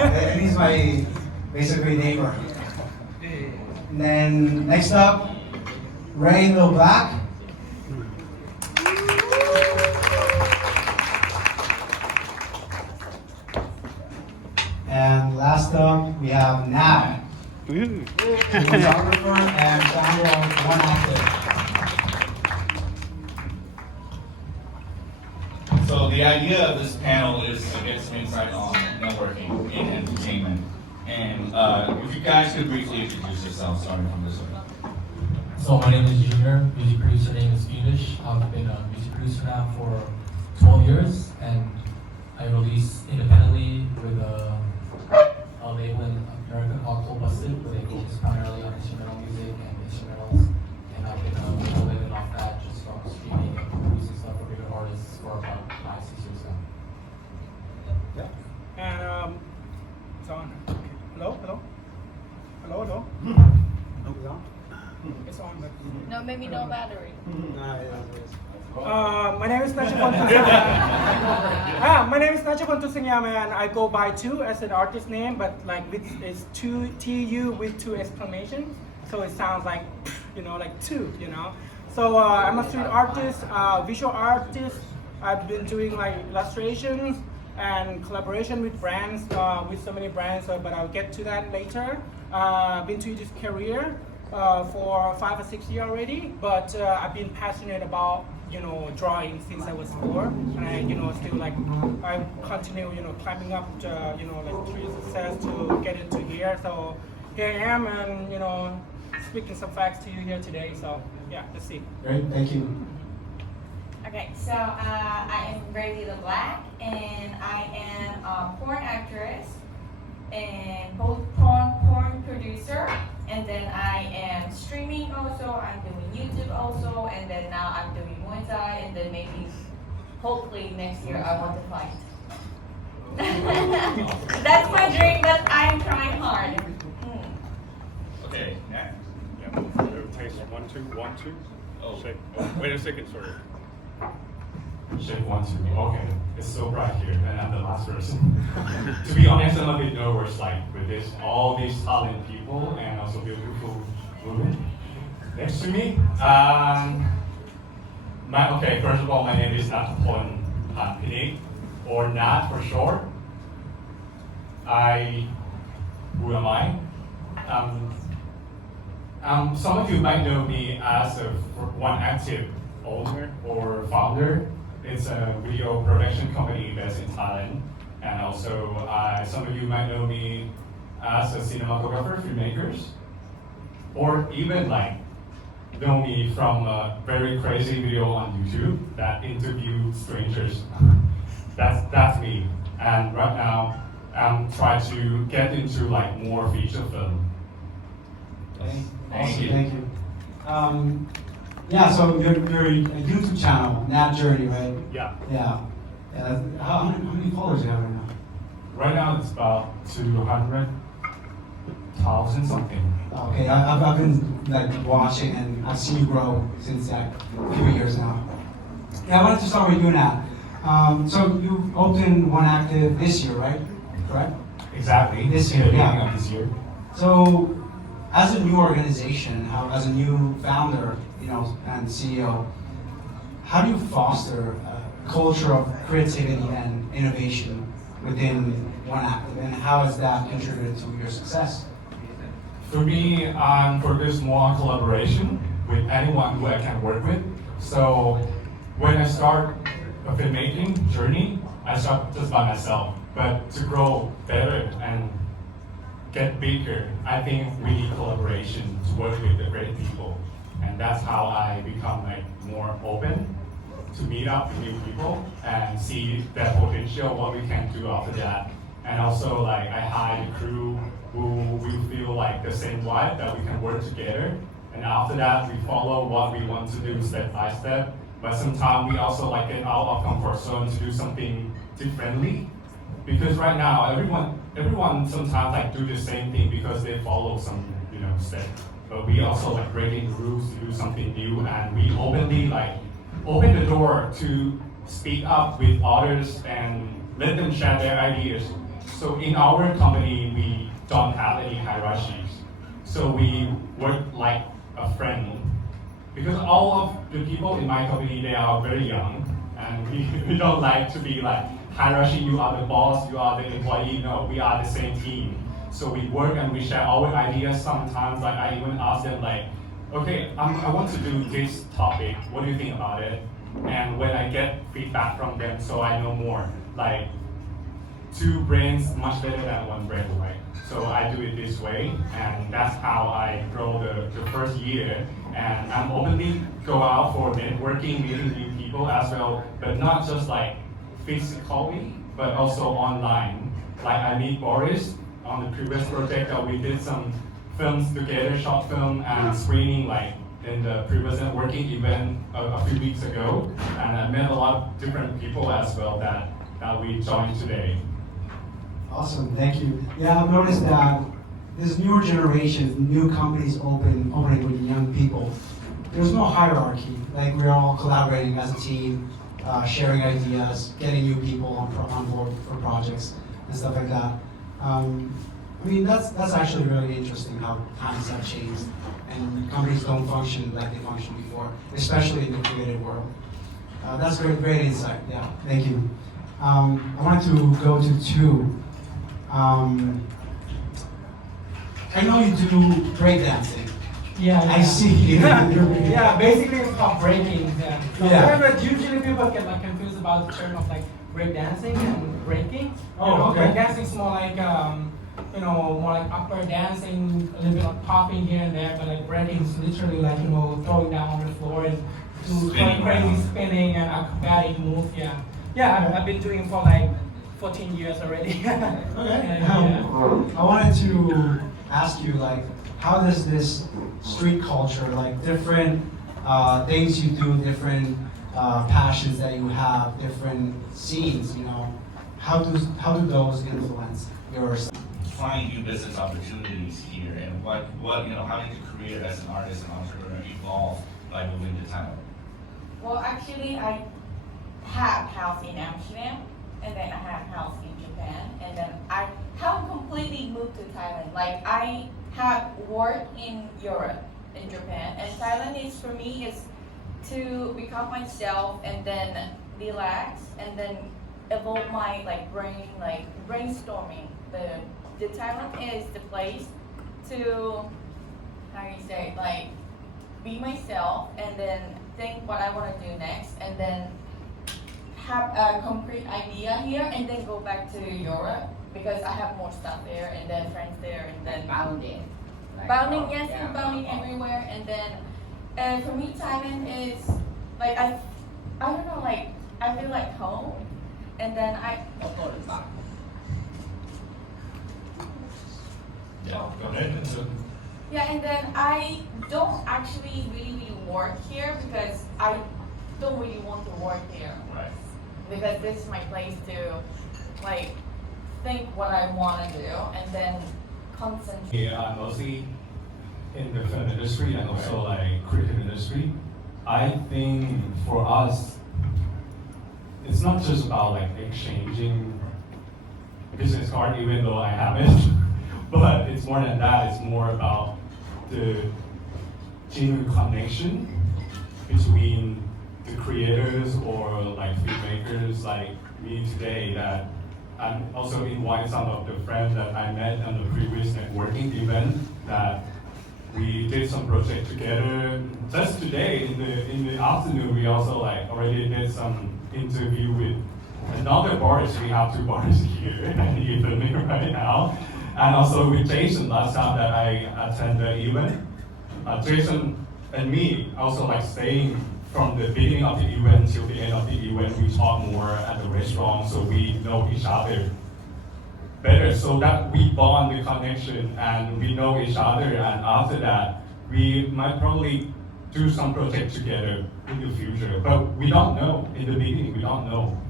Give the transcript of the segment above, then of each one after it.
and he's my basically neighbor. And then next up, Ray Little Black. And last up, we have Nat, Cinematographer and Thonglor, one actor. So the idea of this panel is to get some insight on networking in entertainment. And if you guys could briefly introduce yourselves, starting from this one. So my name is Junior, music producer name is Fiendsh. I've been a music producer now for 12 years, and I release independently with a label in America called Kaiphobthawiphong, where they focus primarily on instrumental music and instrumentals. And I've been living off that just from streaming and producing stuff for bigger artists for about 5-6 years now. Yeah. And it's on. Hello? It's on? It's on, but... No, maybe no battery. My name is Nutshapon Tusangiam. My name is Nutshapon Tusangiam, and I go by Tu as an artist name, but like it's TU with 2 exclamations, so it sounds like, like two, So I'm a street artist, visual artist. I've been doing like illustrations and collaboration with brands, with so many brands, but I'll get to that later. I've been doing this career for 5 or 6 years already, but I've been passionate about drawing since I was 4, and I still like I continue climbing up like trees of success to get into here. So here I am, and speaking some facts to you here today. So yeah, let's see. Great, thank you. Okay, so I am Ray Little Black, and I am a porn actress and both porn producer, and then I am streaming also. I'm doing YouTube also, and then now I'm doing Muay Thai, and then maybe, hopefully next year I want to fight. That's my dream, but I'm trying hard. Okay, Nat. Taste 1, 2, 1, 2. Oh. Shake. Oh, wait a second, sorry. Shake 1, 2. Okay, it's so bright here, and I'm the last person. To be honest, I'm a bit nervous, like with all these talented people and also beautiful women next to me. First of all, my name is Natthapon Phanpinij, or Nat for short. Who am I? Some of you might know me as one active owner or founder. It's a video production company based in Thailand, and also some of you might know me as a cinematographer, filmmakers, or even know me from a very crazy video on YouTube that interviewed strangers. That's me, and right now I'm trying to get into more feature film. Thank you. Yeah, so your YouTube channel, Nat Journey, right? Yeah. Yeah. How many followers do you have right now? Right now it's about 200,000 something. Okay, I've been watching, and I've seen you grow since a few years now. Yeah, I wanted to start with you, Nat. So you opened One Active this year, right? Correct? Exactly. This year, beginning yeah. of this year. So, as a new organization, as a new founder, and CEO, how do you foster a culture of creativity and innovation within One Active, and how has that contributed to your success? For me, I'm focused more on collaboration with anyone who I can work with. So when I start a filmmaking journey, I start just by myself. But to grow better and get bigger, I think we need collaboration to work with the great people. And that's how I become more open to meet up with new people and see their potential, what we can do after that. And also I hire a crew who will feel the same vibe, that we can work together. And after that, we follow what we want to do step by step. But sometimes we also get out of comfort zone to do something differently. Because right now, everyone sometimes do the same thing because they follow some step. But we also breaking rules to do something new, and we openly open the door to speak up with others and let them share their ideas. So in our company, we don't have any hierarchies. So we work like a friend. Because all of the people in my company, they are very young, and we don't like to be like hierarchy, you are the boss, you are the employee. No, we are the same team. So we work and we share our ideas. Sometimes like I even ask them like, okay, I want to do this topic, what do you think about it? And when I get feedback from them, so I know more, like two brains much better than one brain, right? So I do it this way, and that's how I grow the first year. And I'm openly go out for networking, meeting new people as well, but not just like physically, but also online. Like I meet Boris on the previous project that we did some films together, short film and screening like in the previous networking event a few weeks ago. And I met a lot of different people as well that we joined today. Awesome, thank you. Yeah, I've noticed that this newer generation, new companies opening with young people, there's no hierarchy. Like we're all collaborating as a team, sharing ideas, getting new people on board for projects and stuff like that. I mean, that's actually really interesting how times have changed and companies don't function like they functioned before, especially in the creative world. That's great insight. Yeah, thank you. I wanted to go to two. I know you do breakdancing. Yeah, I see. Yeah, basically it's called breaking. Yeah. So Yeah. but usually people get like confused about the term of like breakdancing and breaking. Oh, okay. Breakdancing is more like more like upper dancing, a little bit of popping here and there, but like breaking is literally like throwing down on the floor and do crazy spinning and acrobatic moves. Yeah. Yeah, I've been doing it for like 14 years already. Okay. Yeah. I wanted to ask you, like, how does this street culture, like different things you do, different passions that you have, different scenes, how do those influence your? Find new business opportunities here, and how did your career as an artist and entrepreneur evolve by moving to Thailand? Well, actually, I have house in Amsterdam, and then I have house in Japan, and then I have completely moved to Thailand. Like I have worked in Europe, in Japan, and Thailand is for me is to become myself and then relax and then evolve my brain, brainstorming. The Thailand is the place to be myself and then think what I want to do next and then have a concrete idea here and then go back to Europe because I have more stuff there and then friends there and then bounding, yes, and bounding everywhere. And then for me, Thailand is I don't know, I feel like home. And then Go ahead. Yeah, and then I don't actually really work here because I don't really want to work here. Right. Because this is my place to think what I want to do and then concentrate. Yeah, mostly in the film industry and also creative industry. I think for us, it's not just about exchanging business card, even though I have it, but it's more than that. It's more about the genuine connection between the creators or filmmakers like me today that I'm also invite some of the friends that I met on the previous networking event that we did some project together. Just today in the afternoon we also already did some interview with another Boris. We have two Boris here and he's filming right now. And also with Jason last time that I attended the event. Jason and me also staying from the beginning of the event till the end of the event. We talk more at the restaurant so we know each other better, so that we bond the connection and we know each other, and after that we might probably do some project together in the future, but we don't know. In the beginning we don't know.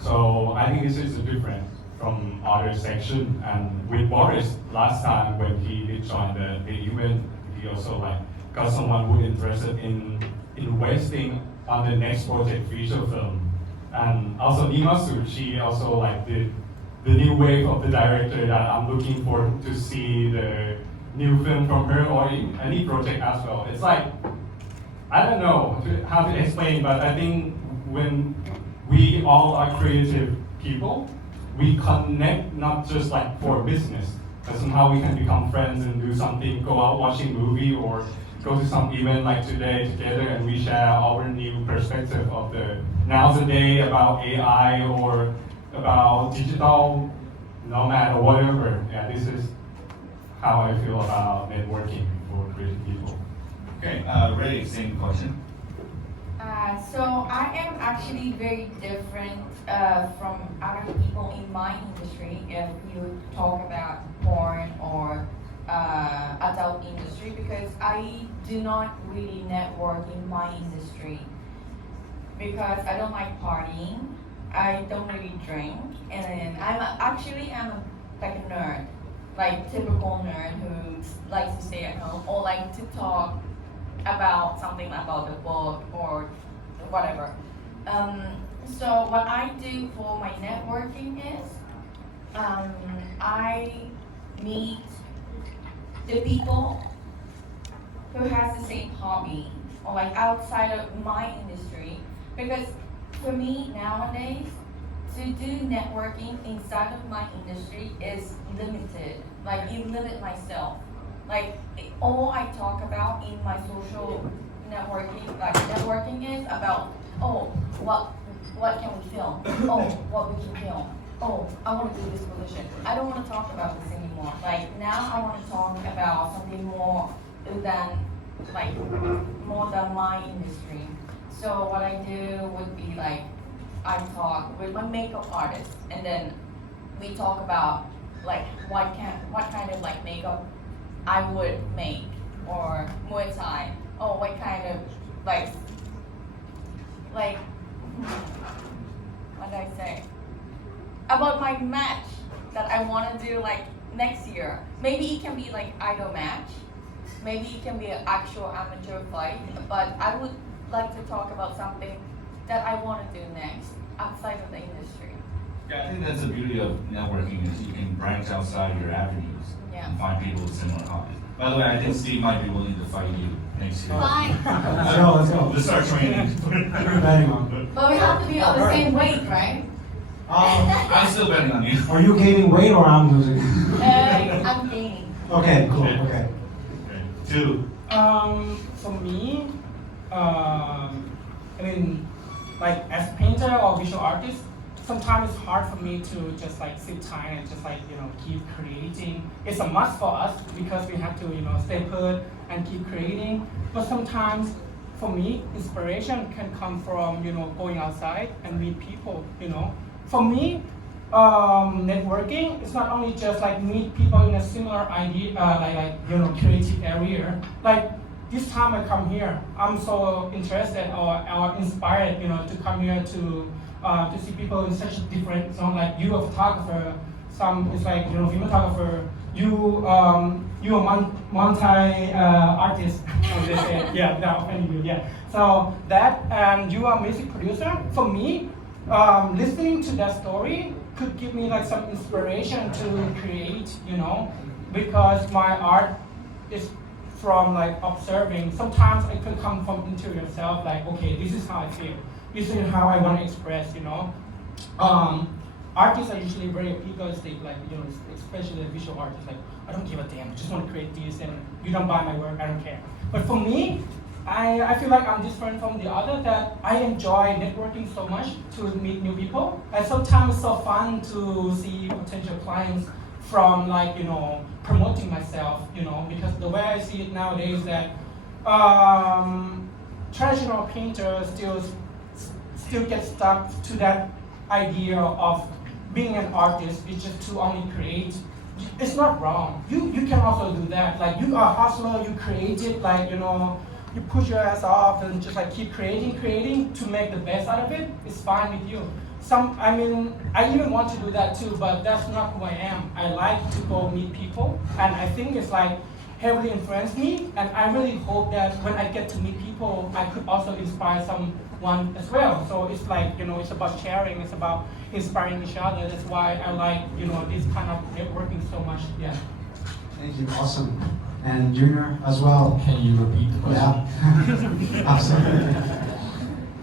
So I think this is different from other section. And with Boris last time when he did join the event, he also got someone who interested in investing on the next project feature film. And also Nimasu, she also did the new wave of the director that I'm looking for to see the new film from her or any project as well. It's like, I don't know how to explain, but I think when we all are creative people, we connect not just like for business, but somehow we can become friends and do something, go out watching movie or go to some event like today together, and we share our new perspective of the nowadays about AI or about digital nomad or whatever. Yeah, this is how I feel about networking for creative people. Okay, Ray, same question. So I am actually very different from other people in my industry if you talk about porn or adult industry, because I do not really network in my industry because I don't like partying, I don't really drink, and I'm like a nerd, like typical nerd who likes to stay at home or like to talk about something about the book or whatever. So what I do for my networking is I meet the people who has the same hobby or like outside of my industry, because for me nowadays to do networking inside of my industry is limited. Like you limit myself. Like all I talk about in my social networking is about, oh, what can we film? Oh, what we can film. Oh, I want to do this position. I don't want to talk about this anymore. Like now I want to talk about something more than my industry. So what I do would be like, I talk with my makeup artist, and then we talk about like what kind of like makeup I would make, or Muay Thai. Oh, what kind of like what did I say? About my match that I want to do like next year. Maybe it can be like idol match. Maybe it can be an actual amateur fight. But I would like to talk about something that I want to do next outside of the industry. Yeah, I think that's the beauty of networking is you can branch outside your avenues and find people with similar hobbies. By the way, I think Steve might be willing to fight you next year. Fine. Let's go. Let's start training. We're betting on. But we have to be of the same weight, right? I'm still betting on you. Are you gaining weight or I'm losing? I'm gaining. Okay, cool. Okay. Okay. 2. For me, I mean, like as painter or visual artist, sometimes it's hard for me to just like sit tight and just like, keep creating. It's a must for us because we have to, stay put and keep creating. But sometimes for me, inspiration can come from, going outside and meet people, For me, networking is not only just like meet people in a similar idea, creative area. Like this time I come here, I'm so interested or inspired, to come here to see people in such different zone. Like you a photographer, some is like cinematographer. You a multi artist. As they say. Yeah, without offending you. Yeah. So that, and you are a music producer. For me, listening to that story could give me like some inspiration to create, because my art is from like observing. Sometimes it could come from interior self, like, okay, this is how I feel. This is how I want to express, Artists are usually very egoistic, like, especially visual artists, like, I don't give a damn, I just want to create this, and you don't buy my work, I don't care. But for me, I feel like I'm different from the other, that I enjoy networking so much to meet new people. And sometimes it's so fun to see potential clients from like, promoting myself, because the way I see it nowadays that traditional painters still get stuck to that idea of being an artist, it's just to only create. It's not wrong. You can also do that. Like you are a hustler, you create it, like, you push your ass off and just like keep creating to make the best out of it. It's fine with you. I even want to do that too, but that's not who I am. I like to go meet people, and I think it's like heavily influenced me, and I really hope that when I get to meet people, I could also inspire some one as well. So it's like, it's about sharing, it's about inspiring each other. That's why I like, this kind of networking so much. Yeah. Thank you, awesome. And Junior as well. Can you repeat the question? Yeah, absolutely.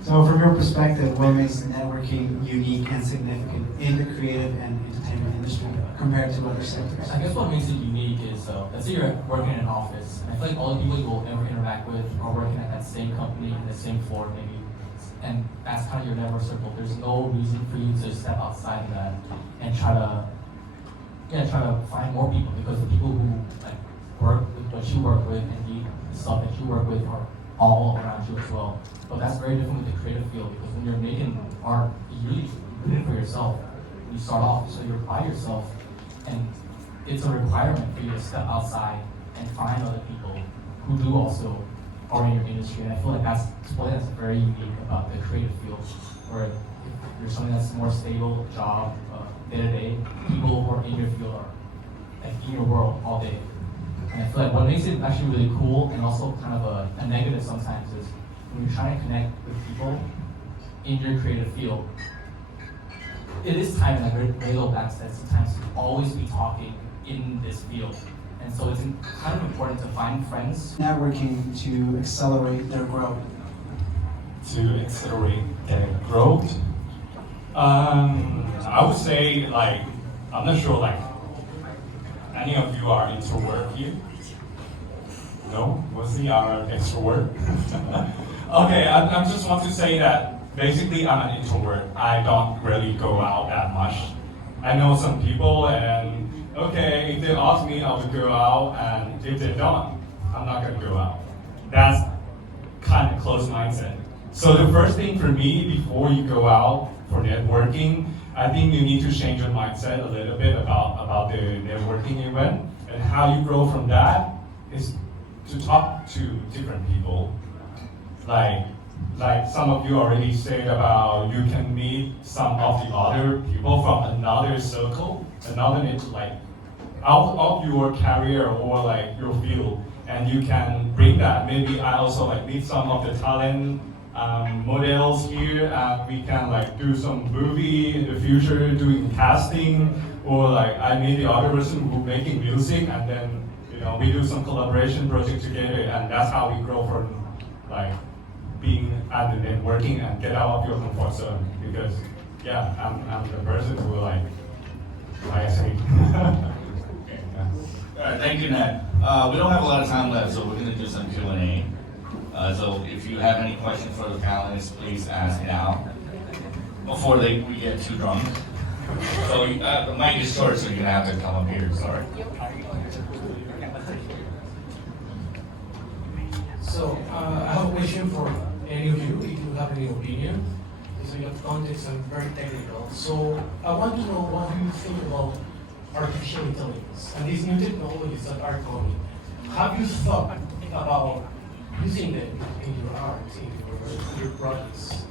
So from your perspective, what makes networking unique and significant in the creative and entertainment industry compared to other sectors? I guess what makes it unique is, let's say you're working in an office, and I feel like all the people you will ever interact with are working at that same company, in the same floor maybe, and that's kind of your network circle. There's no reason for you to step outside of that and try to find more people, because the people who like work with what you work with and the stuff that you work with are all around you as well. But that's very different with the creative field, because when you're making art, you really do it for yourself. You start off, so you're by yourself, and it's a requirement for you to step outside and find other people who do also are in your industry. And I feel like that's something that's very unique about the creative field, where if you're something that's more stable, job, day-to-day, people who are in your field are like in your world all day. And I feel like what makes it actually really cool, and also kind of a negative sometimes, is when you're trying to connect with people in your creative field, it is time, like Raylo Black said, sometimes to always be talking in this field. And so it's kind of important to find friends. Networking to accelerate their growth. To accelerate their growth? I would say, like, I'm not sure, like, any of you are introvert here? No? Mostly are extrovert? Okay, I just want to say that basically I'm an introvert. I don't really go out that much. I know some people, and okay, if they ask me, I will go out, and if they don't, I'm not gonna go out. That's kind of close mindset. So the first thing for me, before you go out for networking, I think you need to change your mindset a little bit about the networking event, and how you grow from that is to talk to different people. Like some of you already said about you can meet some of the other people from another circle, another like out of your career or like your field, and you can bring that. Maybe I also like meet some of the talent models here, and we can like do some movie in the future, doing casting, or like I meet the other person who making music, and then we do some collaboration project together, and that's how we grow from like being at the networking and get out of your comfort zone. Because yeah, I'm the person who like I say. All right, thank you, Nat. We don't have a lot of time left, so we're going to do some Q&A. So if you have any questions for the panelists, please ask now, before we get too drunk. So the mic is short, so you're going to have to come up here, sorry. So I have a question for any of you, if you have any opinion. So your context is very technical. So I want to know, what do you think about artificial intelligence and these new technologies that are coming? Have you thought about using them in your art, in your projects,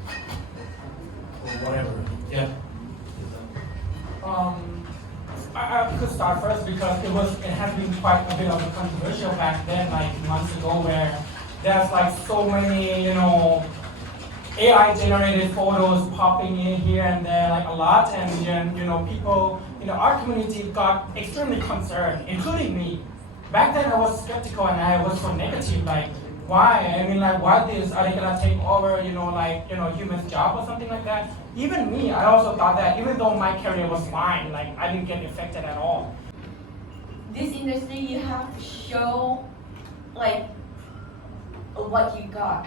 or whatever? Yeah. I could start first, because it has been quite a bit of a controversial back then, like months ago, where there's like so many, AI generated photos popping in here and there, like a lot, and then, people in the art community got extremely concerned, including me. Back then I was skeptical, and I was so negative, like, why? I mean, like, why this? Are they gonna take over, humans' job or something like that? Even me, I also thought that, even though my career was fine, like, I didn't get affected at all. This industry, you have to show, like, what you got.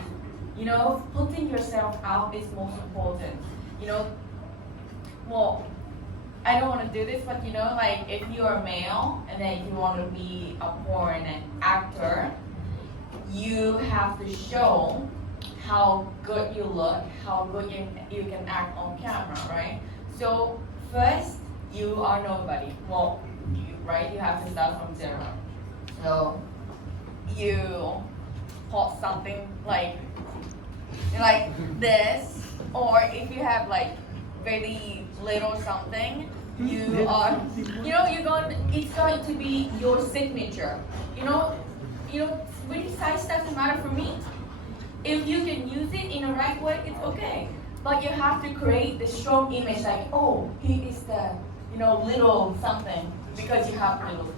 Putting yourself out is most important. Well, I don't want to do this, but like, if you're a male and then if you want to be a porn actor, you have to show how good you look, how good you can act on camera, right? So first, you are nobody. Well, you have to start from zero. So you post something like this, or if you have like very little something, it's going to be your signature. Really size doesn't matter for me. if you can use it in the right way, it's okay. But you have to create the strong image, like, oh, he is the, little something, because you have little,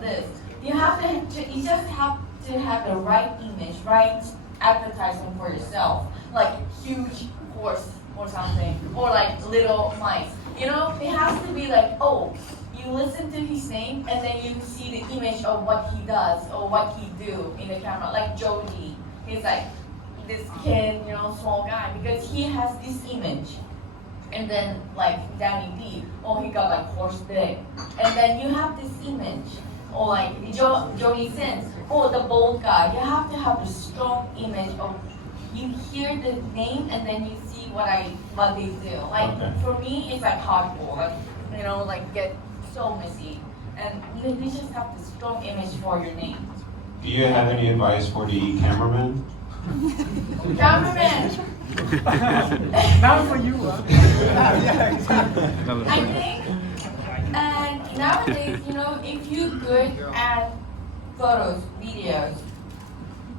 this. You just have to have the right image, right advertisement for yourself, like huge horse or something, or like little mice. It has to be like, oh, you listen to his name and then you see the image of what he does or what he do in the camera, like Jody. He's like this kid, small guy, because he has this image. And then like Danny D, oh, he got like horse big. And then you have this image. Or like Jody Sins, oh, the bold guy. You have to have a strong image of, you hear the name and then you see what they do. Like for me, it's like hardcore, like get so messy. And you just have the strong image for your name. Do you have any advice for the cameraman? Cameraman! Not for you, huh? I think, and nowadays, if you're good at photos, videos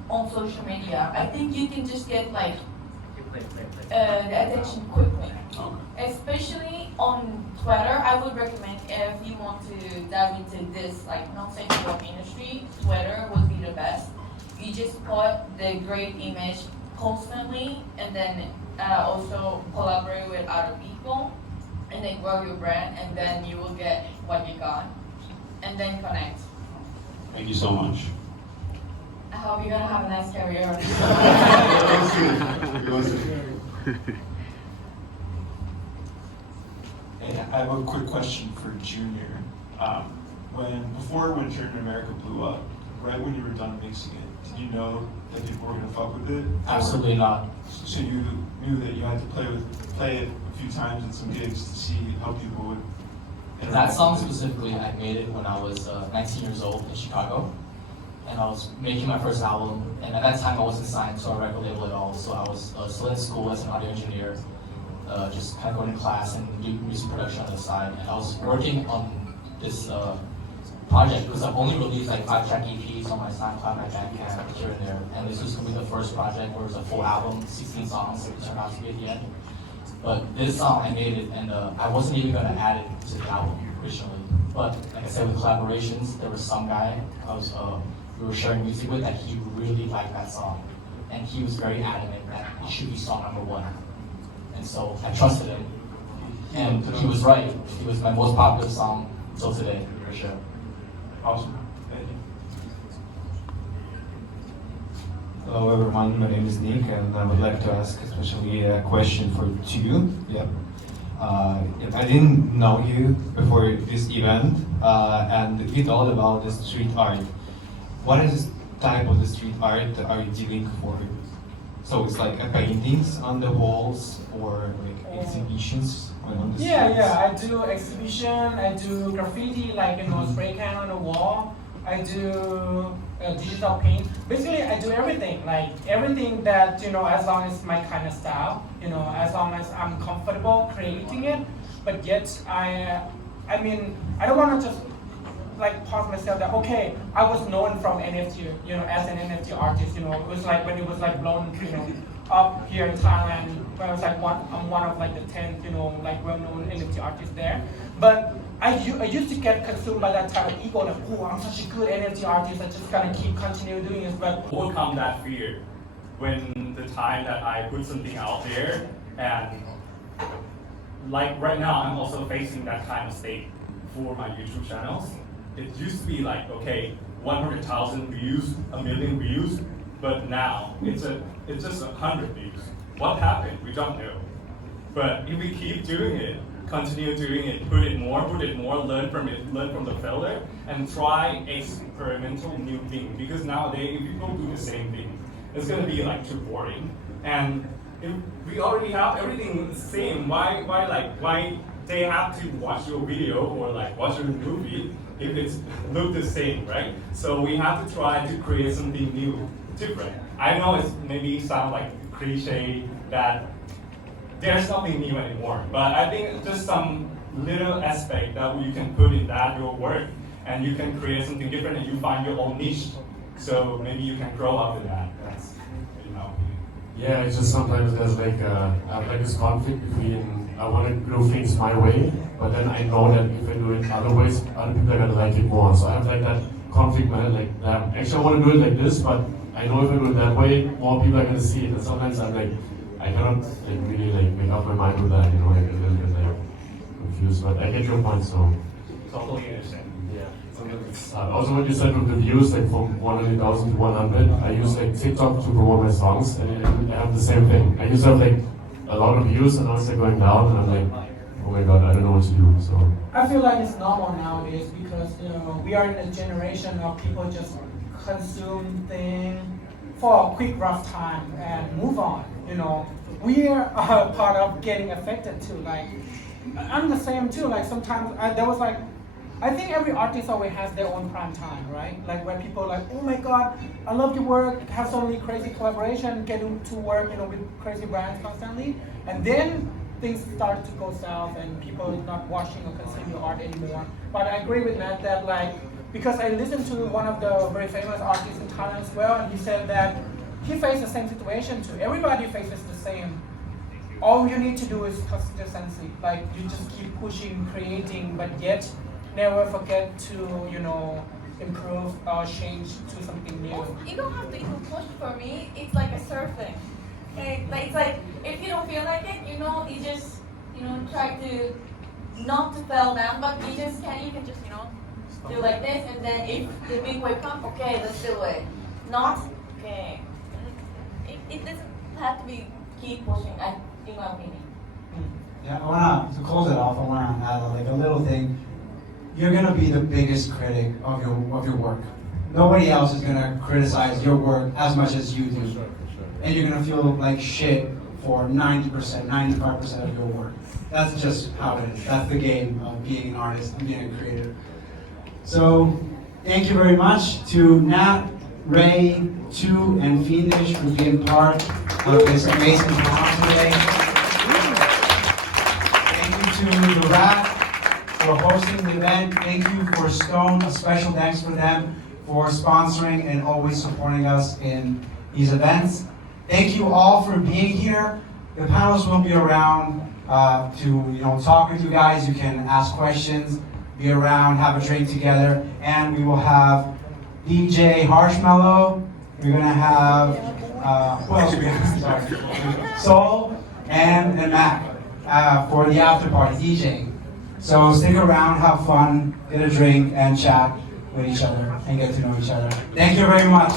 on social media, I think you can just get like the attention quickly. Especially on Twitter, I would recommend if you want to dive into this, like not saying film industry, Twitter would be the best. You just put the great image constantly, and then also collaborate with other people, and then grow your brand, and then you will get what you got, and then connect. Thank you so much. I hope you're gonna have a nice career. Hey, I have a quick question for Junior. When Jordan America blew up, right when you were done mixing it, did you know that people were gonna fuck with it? Absolutely not. So you knew that you had to play it a few times in some gigs to see how people would interact That song with it? specifically, I made it when I was 19 years old in Chicago. And I was making my first album, and at that time I wasn't signed to a record label at all, so I was still in school as an audio engineer, just kind of going to class and do music production on the side. And I was working on this project because I've only released like 5-track EPs on my SoundCloud, my Bandcamp, here and there. And this was going to be the first project where it was a full album, 16 songs that turned out to be at the end. But this song, I made it, and I wasn't even going to add it to the album originally. But like I said, with collaborations, there was some guy we were sharing music with that he really liked that song. And he was very adamant that it should be song #1. And so I trusted him. And he was right. It was my most popular song till today, for sure. Awesome. Thank you. Hello everyone, my name is Nick, and I would like to ask especially a question for you. Yep. I didn't know you before this event, and we thought about the street art. What is the type of the street art that are you doing for? So it's like paintings on the walls or like exhibitions on the streets? Yeah, I do exhibition, I do graffiti, like, spray can on the wall. I do digital paint. Basically, I do everything, like everything that, as long as my kind of style, as long as I'm comfortable creating it, but yet I don't want to just like pause myself that, okay, I was known from NFT, as an NFT artist, it was like when it was like blown, up here in Thailand, where I was like I'm one of like the 10, like well-known NFT artists there. But I used to get consumed by that type of ego, like, oh, I'm such a good NFT artist, I just gotta continue doing this. But overcome that fear when the time that I put something out there, and like right now I'm also facing that kind of state for my YouTube channels. It used to be like, okay, 100,000 views, 1 million views, but now it's just 100 views. What happened? We don't know. But if we keep doing it, continue doing it, put it more, learn from it, learn from the failure, and try experimental new thing. Because nowadays, if people do the same thing, it's gonna be like too boring. And if we already have everything the same, why they have to watch your video or like watch your movie if it's look the same, right? So we have to try to create something new, different. I know it's maybe sound like cliche that there's nothing new anymore, but I think just some little aspect that you can put in that your work, and you can create something different, and you find your own niche. So maybe you can grow up with that. That's pretty Yeah, it's just sometimes there's like I have like this conflict between I want to do things my way, but then I know that if I do it other ways, other people are gonna like it more. So I have like that conflict, man. Like actually I want to do it like this, but I know if I do it that way, more people are gonna see it. And sometimes I'm like, I cannot like really like make up my mind with that. You know, like a little bit like confused. But I get your point, so. Totally understand. Yeah. Also, what you said with the views, like from 100,000 to 100, I use like TikTok to promote my songs, and I have the same thing. I used to have like a lot of views, and now it's like going down, and I'm like, oh my god, I don't know what to do. So I feel like it's normal nowadays because we are in a generation of people just consume things for a quick rough time and move on. We are part of getting affected too. Like I'm the same too. Like sometimes there was like. I think every artist always has their own prime time, right? Like where people are like, oh my god, I love your work, have so many crazy collaboration, get to work, with crazy brands constantly, and then things start to go south and people are not watching or consuming your art anymore. But I agree with Matt that because I listened to one of the very famous artists in Thailand as well, and he said that he faced the same situation too. Everybody faces the same. All you need to do is consistency. Like you just keep pushing, creating, but yet never forget to, improve or change to something new. You don't have to even push. For me, it's like a surfing. Okay, it's like if you don't feel like it, you just, try to not to fall down, but you can just, do like this, and then if the big wave comes, okay, let's do it. Not okay. It doesn't have to be keep pushing. In my opinion. Yeah, to close it off, I want to add like a little thing. You're gonna be the biggest critic of your work. Nobody else is gonna criticize your work as much as you do. And you're gonna feel like shit for 90%, 95% of your work. That's just how it is. That's the game of being an artist and being a creator. So, thank you very much to Nat, Ray, Tu, and Fiendsh for being part of this amazing panel today. Thank you to The Rat for hosting the event. Thank you for Stone. A special thanks for them for sponsoring and always supporting us in these events. Thank you all for being here. The panelists will be around to talk with you guys. You can ask questions, be around, have a drink together, and we will have DJ Harshmellow. We're gonna have who else we have? Sorry, Soul and Mac for the after party DJing. So stick around, have fun, get a drink, and chat with each other and get to know each other. Thank you very much.